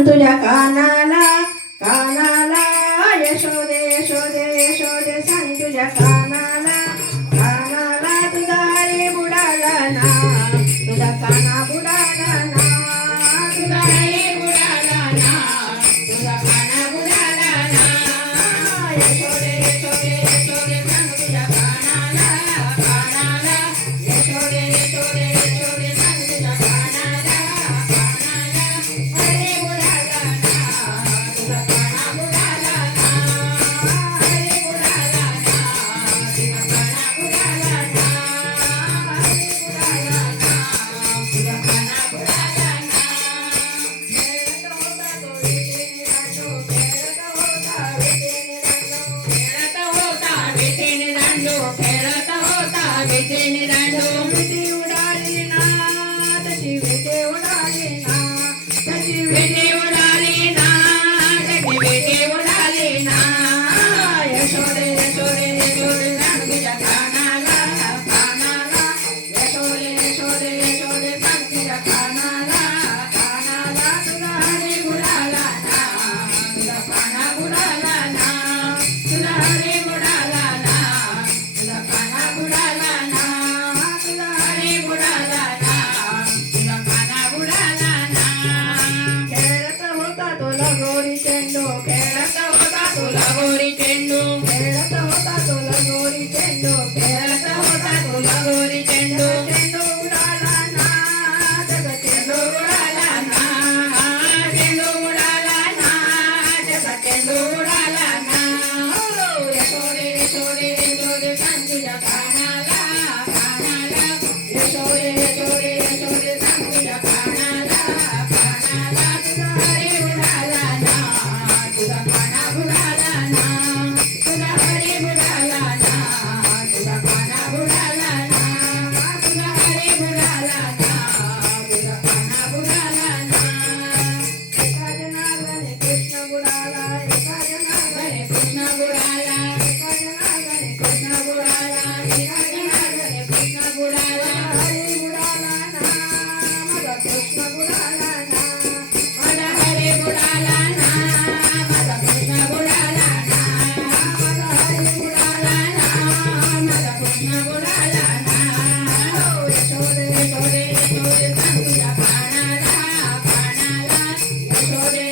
सांग तुझ्या कानाला कानाला यशोदे यशोदे यशोदे सांग तुझ्या कानाला कानाला तुझा हरी बुडाला ना तुझा काना बुडाला ना तुझा हरी बुडाला ना तुझा काना बुडाला ना यशोदे यशोदे यशोदे सांग तुझ्या कानाला कानाला यशोदे यशोदे यशोदे सांग तुझ्या कानाला कानाला हरी बुडाला ना तुझा काना बुडाला ना हरी बुडाला ना तुझा काना बुडाला ना हरी बुडाला ना तुझा काना बुडाला ना खेळत होता तो विटेने दांडू खेळत होता विटेने दांडू खेळत होता विटेने दांडू खेळत होता विटेने दांडू विटी उडाली ना तशी विटे उडाली ना तशी विटे उडाली ना तशी विटे उडाली ना यशोदे यशोदे यशोदे सांग तुझ्या कानाला कानाला यशोदे यशोदे यशोदे सांग तुझ्या कानाला कानाला तुझा हरी बुडाला ना तुझा काना बुडाला ना तुझा हरी बुडाला ना तुझा काना बुडाला ना तुझा हरी बुडाला ना तुझा काना बुडाला ना खेळत होता तो लगोरी चेंडू खेळत होता तो लगोरी चेंडू खेळत होता तो लगोरी चेंडू खेळत होता तो लगोरी चेंडू चेंडू उडाला ना त्याचा चेंडू उडाला ना चेंडू उडाला ना त्याचा चेंडू उडाला ना यशोदे यशोदे यशोदे सांग तुझ्या कानाला कानाला यशोदे यशोदे यशोदे सांग तुझ्या कानाला कानाला तुझा हरी बुडाला ना तुझा काना बुडाला ना तुझा हरी बुडाला ना तुझा काना बुडाला ना तुझा हरी बुडाला ना तुझा काना बुडाला ना एका जनार्दने कृष्ण बुडाला एका जनार्दने कृष्ण बुडाला एका जनार्दने कृष्ण बुडाला एका जनार्दने कृष्ण बुडाला हरी बुडाला ना माझा कृष्ण बुडाला ना माझा हरी बुडाला ना माझा कृष्ण बुडाला ना माझा हरी बुडाला ना माझा कृष्ण बुडाला ना यशोदे यशोदे यशोदे सांग तुझ्या कानाला कानाला यशोदे